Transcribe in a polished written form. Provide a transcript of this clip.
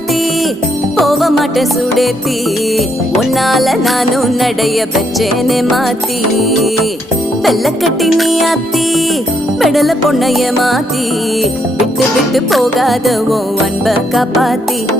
அத்தி போக மாட்டேன் சுடேத்தி உன்னால நானும் நடைய பெச்சேனே மாத்தி வெள்ளக்கட்டி நீ அத்தி பெடல பொண்ணைய மாத்தி விட்டு விட்டு போகாத உன் அன்ப காப்பாத்தி